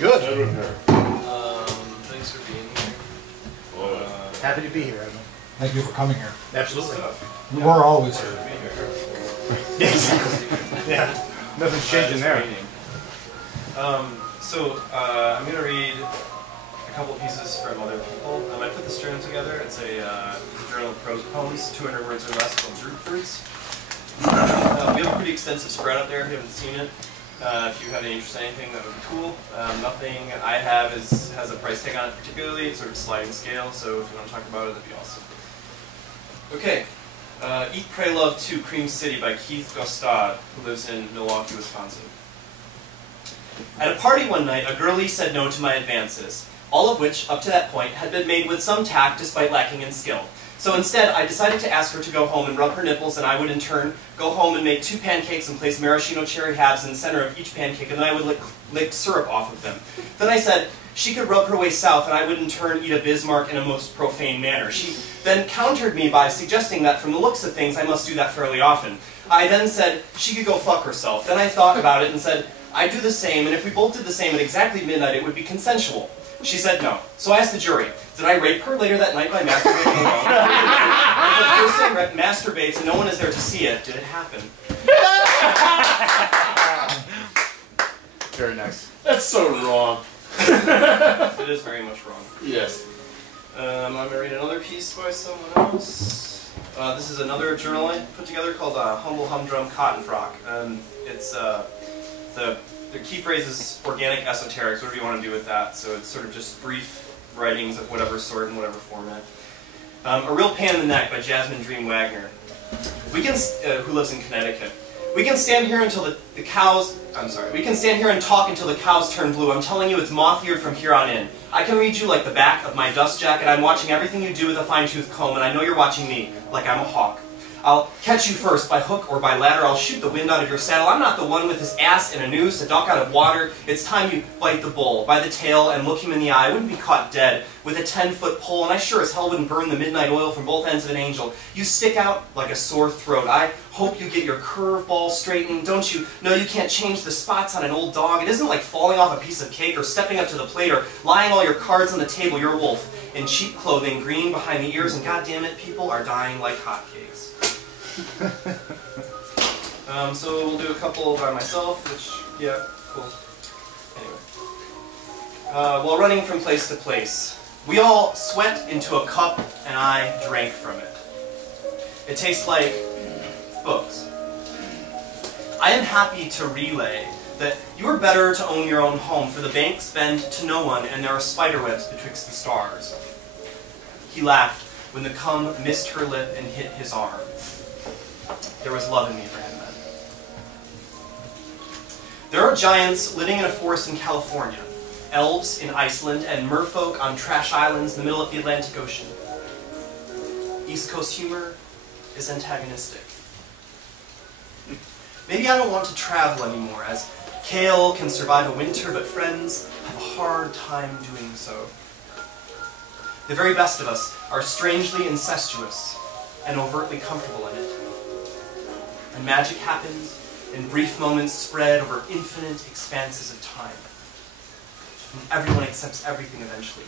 Good. Edwin R. Thanks for being here. Happy to be here, Edwin. Thank you for coming here. Absolutely. You were always here. Yeah, exactly. Yeah. Nothing's changing there. I'm going to read a couple of pieces from other people. I put this journal together. It's a journal of prose poems, 200 words or less, called Drupe Fruits. We have a pretty extensive spread out there if you haven't seen it. If you have any interest in anything, that would be cool. Nothing I have has a price tag on it particularly. It's sort of sliding scale, so if you want to talk about it, that'd be awesome. Okay. Eat, Pray, Love 2, Cream City by Keith Gostad, who lives in Milwaukee, Wisconsin. At a party one night, a girlie said no to my advances, all of which, up to that point, had been made with some tact despite lacking in skill. So instead, I decided to ask her to go home and rub her nipples, and I would in turn go home and make 2 pancakes and place maraschino cherry halves in the center of each pancake, and then I would lick syrup off of them. Then I said she could rub her way south, and I would in turn eat a Bismarck in a most profane manner. She then countered me by suggesting that from the looks of things, I must do that fairly often. I then said she could go fuck herself. Then I thought about it and said, I'd do the same, and if we both did the same at exactly midnight, it would be consensual. She said no. So I asked the jury, did I rape her later that night by masturbating alone? If a person masturbates and no one is there to see it, did it happen? Very nice. That's so wrong. It is very much wrong. Yes. I'm going to read another piece by someone else. This is another journal I put together called Humdrum Cotton Frock. It's the key phrase is organic esoterics, whatever you want to do with that. So it's sort of just brief writings of whatever sort and whatever format. A Real Pain in the Neck by Jasmine Dream Wagner, who lives in Connecticut. We can stand here until we can stand here and talk until the cows turn blue. I'm telling you it's moth-eared from here on in. I can read you like the back of my dust jacket. I'm watching everything you do with a fine-tooth comb, and I know you're watching me, like I'm a hawk. I'll catch you first, by hook or by ladder. I'll shoot the wind out of your saddle. I'm not the one with his ass in a noose, a duck out of water. It's time you bite the bull by the tail and look him in the eye. I wouldn't be caught dead with a 10-foot pole, and I sure as hell wouldn't burn the midnight oil from both ends of an angel. You stick out like a sore throat. I hope you get your curveball straightened. Don't you know you can't change the spots on an old dog? It isn't like falling off a piece of cake or stepping up to the plate or lying all your cards on the table. You're a wolf in cheap clothing, green behind the ears, and goddammit, people are dying like hotcakes. So we'll do a couple by myself, which, yeah, cool. Anyway. While running from place to place, we all sweat into a cup and I drank from it. It tastes like books. I am happy to relay that you are better to own your own home, for the banks bend to no one and there are spiderwebs betwixt the stars. He laughed when the cum missed her lip and hit his arm. There was love in me for him then. There are giants living in a forest in California, elves in Iceland, and merfolk on trash islands in the middle of the Atlantic Ocean. East Coast humor is antagonistic. Maybe I don't want to travel anymore, as kale can survive a winter, but friends have a hard time doing so. The very best of us are strangely incestuous and overtly comfortable in it. And magic happens, and brief moments spread over infinite expanses of time. And everyone accepts everything eventually.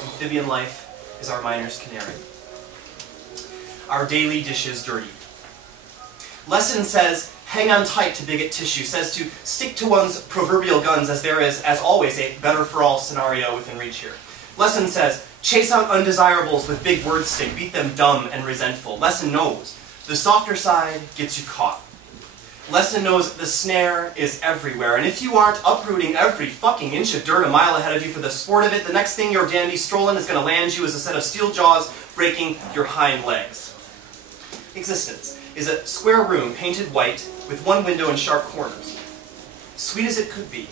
Amphibian life is our miner's canary. Our daily dishes dirty. Lesson says, hang on tight to bigot tissue, says to stick to one's proverbial guns, as there is, as always, a better-for-all scenario within reach here. Lesson says, chase out undesirables with big word stick, beat them dumb and resentful. Lesson knows, the softer side gets you caught. Lesson knows the snare is everywhere, and if you aren't uprooting every fucking inch of dirt a mile ahead of you for the sport of it, the next thing your dandy strolling is going to land you is a set of steel jaws breaking your hind legs. Existence is a square room painted white with one window and sharp corners. Sweet as it could be.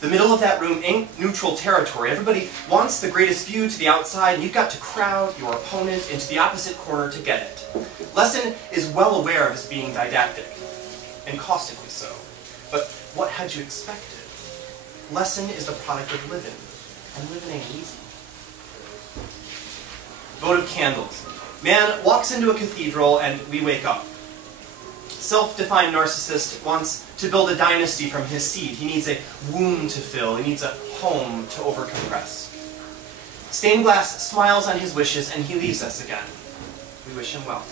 The middle of that room ain't neutral territory. Everybody wants the greatest view to the outside, and you've got to crowd your opponent into the opposite corner to get it. Lesson is well aware of his being didactic, and caustically so. But what had you expected? Lesson is the product of living, and living ain't easy. Votive candles. Man walks into a cathedral, and we wake up. self-defined narcissist wants to build a dynasty from his seed. He needs a womb to fill. He needs a home to overcompress. Stained glass smiles on his wishes, and he leaves us again. We wish him well.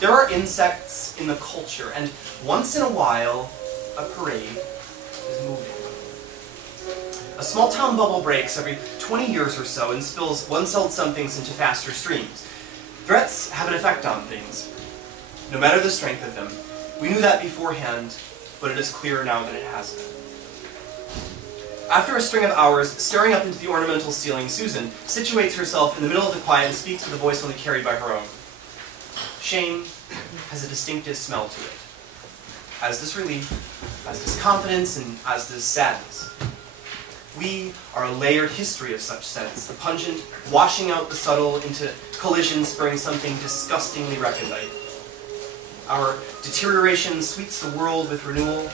There are insects in the culture, and once in a while, a parade is moving. A small town bubble breaks every 20 years or so and spills one-celled somethings into faster streams. Threats have an effect on things, no matter the strength of them. We knew that beforehand, but it is clearer now than it has been. After a string of hours staring up into the ornamental ceiling, Susan situates herself in the middle of the quiet and speaks with a voice only carried by her own. Shame has a distinctive smell to it, as does relief, as does confidence, and as does sadness. We are a layered history of such scents, the pungent washing out the subtle into collision spurring something disgustingly recondite. Our deterioration sweets the world with renewal,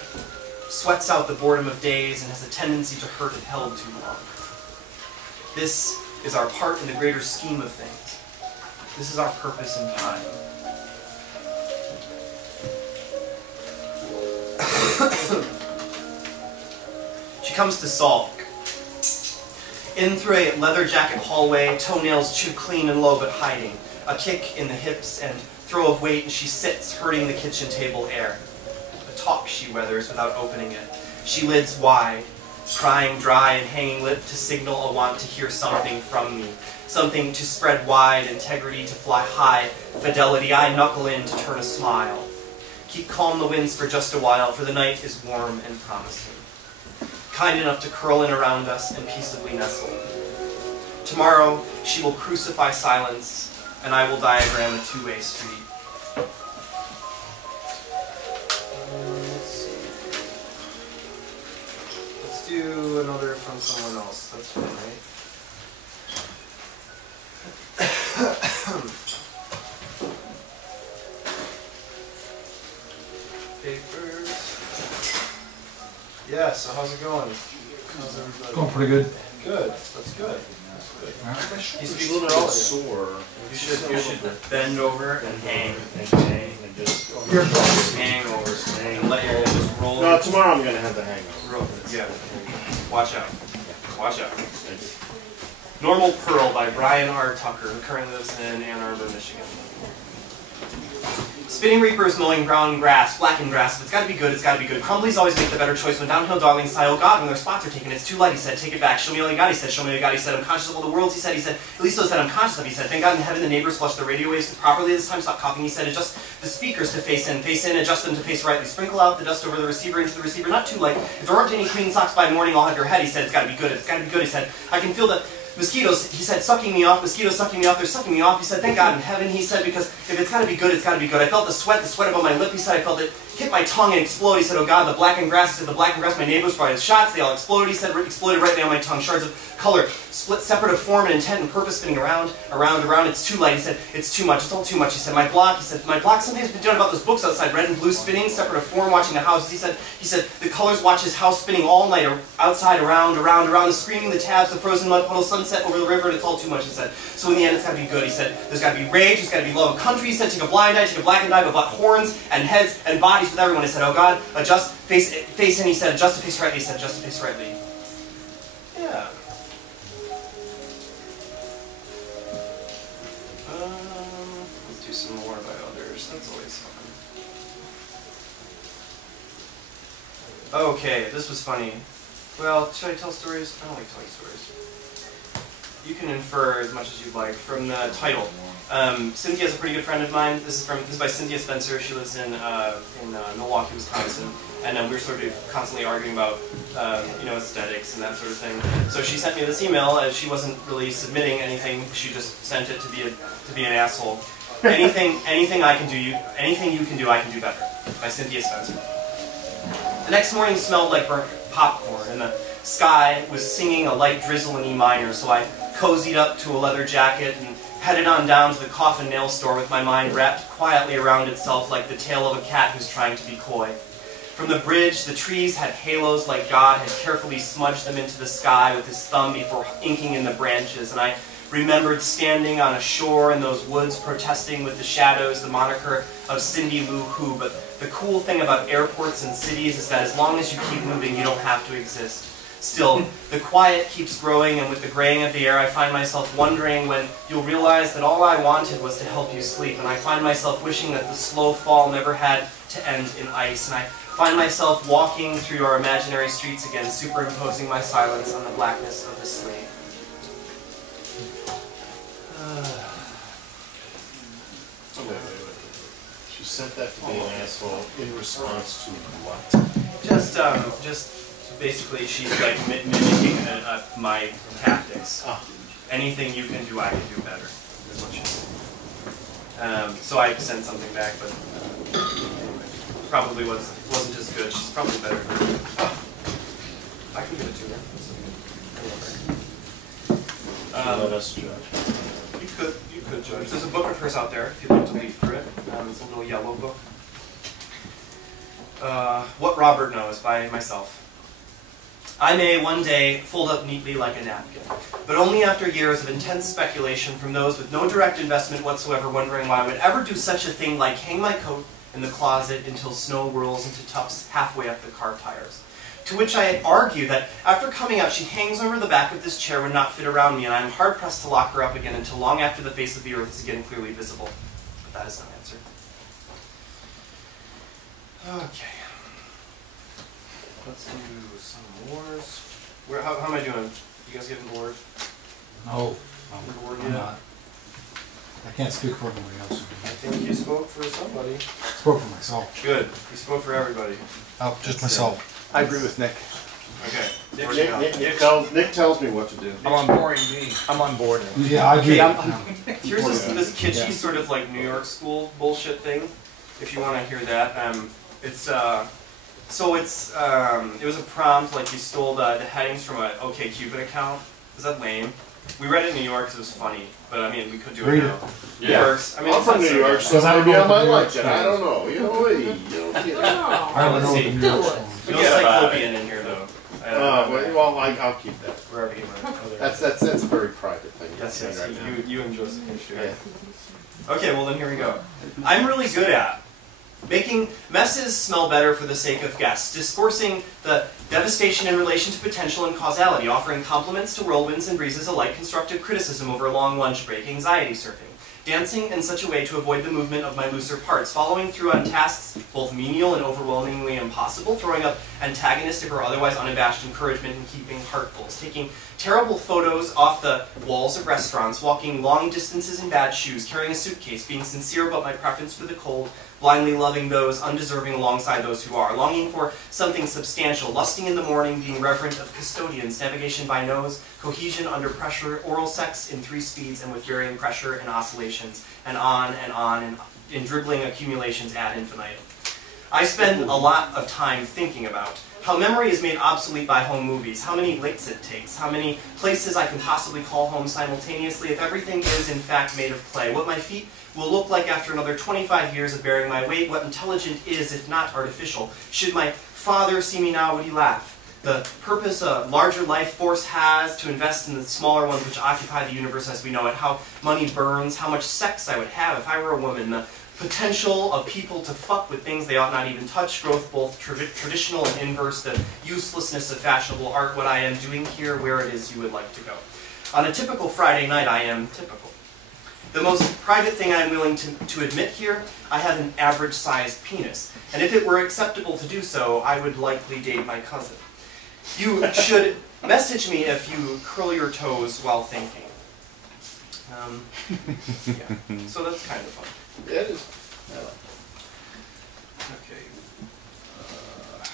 sweats out the boredom of days, and has a tendency to hurt if held too long. This is our part in the greater scheme of things. This is our purpose in time. She comes to Sawbuck. In through a leather jacket hallway, toenails chewed clean and low but hiding, a kick in the hips and throw of weight, and she sits, hurting the kitchen table air. A talk she weathers without opening it. She lids wide, crying dry and hanging lip to signal a want to hear something from me. Something to spread wide, integrity to fly high, fidelity I knuckle in to turn a smile. Keep calm the winds for just a while, for the night is warm and promising. Kind enough to curl in around us and peaceably nestle. Tomorrow she will crucify silence, and I will diagram a two-way street. Let's do another from someone else. That's fine, right? Papers. Yeah, so how's it going? How's everybody? Going pretty good. Good. That's good. He's a little bit sore. You should bend over and hang. And just Hang over. And let your head just roll. no, tomorrow I'm gonna have the hangover. Roll. Yeah. Watch out. Watch out. Normal Pearl by Edwin R. Tucker, who currently lives in Ann Arbor, Michigan. Spinning reapers mowing brown grass, blackened grass. If it's gotta be good, it's gotta be good. Crumblies always make the better choice when downhill dogling style. God, when their spots are taken, it's too light, he said. Take it back. Show me all you got, he said. Show me all you got, he said. I'm conscious of all the worlds, he said. He said, at least those that I'm conscious of, he said. Thank God in heaven the neighbors flush the radio waves properly this time. Stop coughing, he said. Adjust the speakers to face in, adjust them to face rightly. Sprinkle out the dust over the receiver into the receiver, not too light. If there aren't any clean socks by morning, I'll have your head, he said. It's gotta be good, it's gotta be good, he said. I can feel the mosquitoes, he said, sucking me off, mosquitoes sucking me off, they're sucking me off, he said, thank God in heaven, he said, because if it's gotta be good, it's gotta be good. I felt the sweat above my lip, he said, I felt it hit my tongue and explode, he said, oh God, the blackened grass, he said, the blackened grass, my neighbors fired shots, they all exploded, he said, exploded right there on my tongue, shards of color, split separate of form and intent and purpose, spinning around, it's too light, he said, it's too much, it's all too much, he said, my block, something's been doing about those books outside, red and blue spinning, separate of form, watching the houses, he said, the colors watch his house spinning all night, outside, around, the screaming, the tabs, the frozen mud puddles, sunset over the river, and it's all too much, he said. So in the end, it's gotta be good, he said. There's gotta be rage, there's gotta be love of country, he said. Take a blind eye, take a blackened eye, but black horns and heads and bodies with everyone, he said. Oh God, adjust, face in, he said. Adjust the face rightly, he said. Adjust the face rightly. Yeah. Let's do some more by others. That's always fun. Okay, this was funny. Well, should I tell stories? I don't like telling stories. You can infer as much as you'd like from the title. Cynthia's a pretty good friend of mine. This is by Cynthia Spencer. She lives in Milwaukee, Wisconsin, and we were sort of constantly arguing about aesthetics and that sort of thing. So she sent me this email, as she wasn't really submitting anything. She just sent it to be an asshole. Anything I can do, anything you can do, I can do better. By Cynthia Spencer. The next morning smelled like burnt popcorn, and the sky was singing a light drizzle in E minor, so I cozied up to a leather jacket and headed on down to the coffin nail store with my mind wrapped quietly around itself like the tail of a cat who's trying to be coy. From the bridge, the trees had halos like God had carefully smudged them into the sky with his thumb before inking in the branches, and I remembered standing on a shore in those woods protesting with the shadows, the moniker of Cindy Lou Who. But the cool thing about airports and cities is that as long as you keep moving, you don't have to exist. Still, the quiet keeps growing, and with the graying of the air, I find myself wondering when you'll realize that all I wanted was to help you sleep, and I find myself wishing that the slow fall never had to end in ice, and I find myself walking through our imaginary streets again, superimposing my silence on the blackness of the slate. Wait. She sent that to be an asshole in response to what? Just basically, she's like mimicking my tactics. Anything you can do, I can do better, is what she said. So I sent something back, but anyway, probably wasn't as good. She's probably better. I can give it to her. Let us judge. You could judge. There's a book of hers out there if you'd like to leaf through it. It's a little yellow book. What Robert Knows by myself. I may one day fold up neatly like a napkin, but only after years of intense speculation from those with no direct investment whatsoever, wondering why I would ever do such a thing like hang my coat in the closet until snow whirls into tufts halfway up the car tires. To which I argue that after coming out, she hangs over the back of this chair when not fit around me, and I am hard-pressed to lock her up again until long after the face of the earth is again clearly visible. But that is no answer. Okay. Let's do some wars. How am I doing? You guys getting bored? No, Bored I'm yet? not. I can't speak for anybody else. I think you spoke for somebody. I spoke for myself. Good. You spoke for everybody. Oh, just myself. I agree with Nick. Okay. Nick tells me what to do. I'm on board. I'm on board. Yeah, I agree. Okay, here's this kitschy sort of like New York school bullshit thing. If you want to hear that, it was a prompt like you stole the headings from an OkCupid account. Is that lame? We read it in New York because it was funny, but I mean we could do it now. It works. I mean, I'm it's from not New York, so so I don't maybe know I what might the New like York it. I don't know. You know, I don't know what the New York song is. no cyclopean in here though. Well, I'll keep that. Wherever you want. That's a very private thing. Yes, right now. you and Joseph can share. Yeah. Okay, well then here we go. I'm really good at making messes smell better for the sake of guests, discoursing the devastation in relation to potential and causality, offering compliments to whirlwinds and breezes alike, constructive criticism over a long lunch break, anxiety surfing, dancing in such a way to avoid the movement of my looser parts, following through on tasks both menial and overwhelmingly impossible, throwing up antagonistic or otherwise unabashed encouragement and keeping heartfuls, taking terrible photos off the walls of restaurants, walking long distances in bad shoes, carrying a suitcase, being sincere about my preference for the cold, blindly loving those undeserving alongside those who are, longing for something substantial, lusting in the morning, being reverent of custodians, navigation by nose, cohesion under pressure, oral sex in 3 speeds and with varying pressure and oscillations, and on, and in dribbling accumulations ad infinitum. I spend a lot of time thinking about how memory is made obsolete by home movies, how many licks it takes, how many places I can possibly call home simultaneously if everything is in fact made of clay, what my feet will look like after another 25 years of bearing my weight, what intelligent is if not artificial. Should my father see me now, would he laugh? The purpose a larger life force has to invest in the smaller ones which occupy the universe as we know it, how money burns, how much sex I would have if I were a woman, the potential of people to fuck with things they ought not even touch, growth both traditional and inverse, the uselessness of fashionable art, what I am doing here, where it is you would like to go. On a typical Friday night, I am typical. The most private thing I'm willing to admit here, I have an average-sized penis. And if it were acceptable to do so, I would likely date my cousin. You should message me if you curl your toes while thinking. Yeah. So that's kind of fun. Yeah, it is. I like Okay.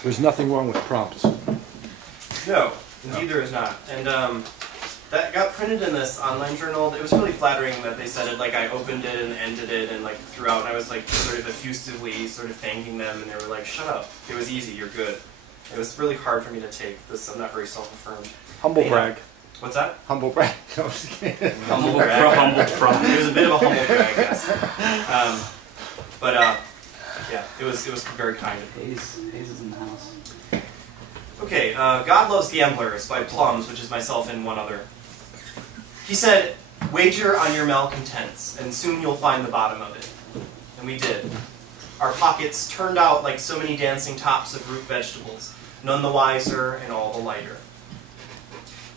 There's nothing wrong with prompts. No, indeed there is not. And that got printed in this online journal. It was really flattering that they said it, like I opened it and ended it and like throughout, and I was like sort of effusively sort of thanking them, and they were like, shut up. It was easy, you're good. It was really hard for me to take this. I'm not very self-affirmed. Humble Yeah. brag. What's that? Humble brag. No, I'm just kidding. Humble brag. It was a bit of a humble brag, yes. Yeah, it was very kind of me. Hayes is in the house. Okay, God Loves Gamblers by Plums, which is myself and one other. He said, Wager on your malcontents, and soon you'll find the bottom of it. And we did. Our pockets turned out like so many dancing tops of root vegetables, none the wiser and all the lighter.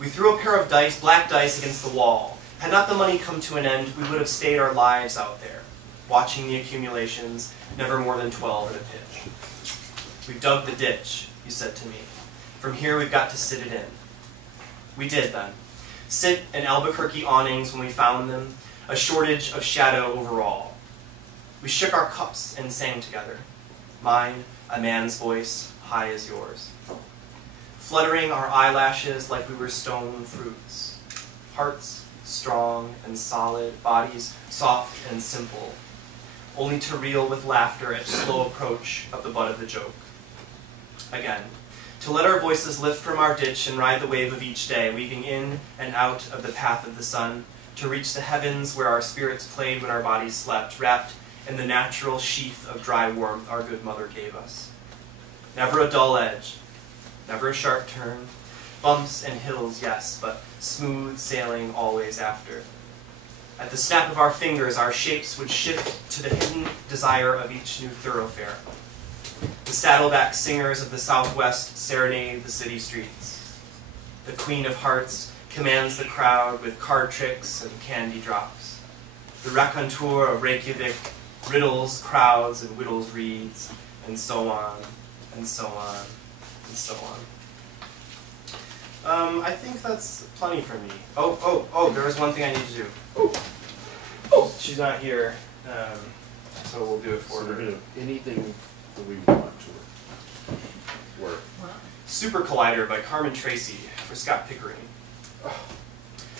We threw a pair of dice, black dice against the wall. Had not the money come to an end, we would have stayed our lives out there, watching the accumulations, never more than 12 at a pitch. We've dug the ditch, you said to me. From here we've got to sit it in. We did then. Sit in Albuquerque awnings when we found them, a shortage of shadow over all. We shook our cups and sang together. Mine, a man's voice, high as yours. Fluttering our eyelashes like we were stone fruits. Hearts strong and solid, bodies soft and simple. Only to reel with laughter at slow approach of the butt of the joke. Again, to let our voices lift from our ditch and ride the wave of each day, weaving in and out of the path of the sun, to reach the heavens where our spirits played when our bodies slept, wrapped in the natural sheath of dry warmth our good mother gave us. Never a dull edge, never a sharp turn, bumps and hills, yes, but smooth sailing always after. At the snap of our fingers, our shapes would shift to the hidden desire of each new thoroughfare. The saddleback singers of the Southwest serenade the city streets. The Queen of Hearts commands the crowd with card tricks and candy drops. The raconteur of Reykjavik riddles crowds and whittles reeds, and so on, and so on, and so on. I think that's plenty for me. Oh, there was one thing I need to do. Oh, she's not here, so we'll do it for So her. we're gonna anything that we want to work. Super Collider by Carmen Tracy for Scott Pickering.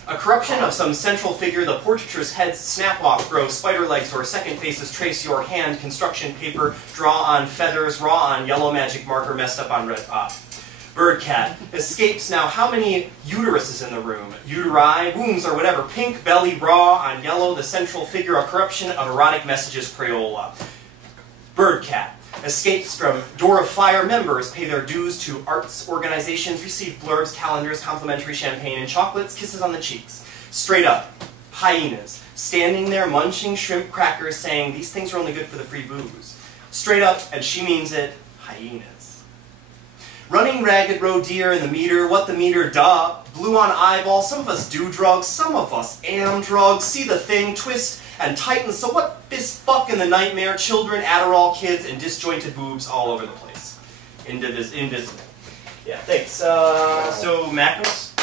A corruption of some central figure, the portraiture's heads snap off, grow spider legs or second faces trace your hand, construction paper, draw on feathers, raw on yellow magic marker, messed up on red pop. Birdcat escapes now. How many uteruses in the room? Uteri, wombs, or whatever. Pink belly, raw on yellow, the central figure, a corruption of erotic messages, Crayola. Birdcat escapes from Door of Fire. Members pay their dues to arts organizations, receive blurbs, calendars, complimentary champagne and chocolates, kisses on the cheeks. Straight up, hyenas, standing there munching shrimp crackers saying these things are only good for the free booze. Straight up, and she means it, hyenas. Running ragged roe deer in the meter, what the meter, duh. Blue on eyeball, some of us do drugs, some of us am drugs. See the thing, twist and tighten, so what fist fuck in the nightmare, children, Adderall, kids, and disjointed boobs all over the place. Invisible. Yeah, thanks. So, Magnus?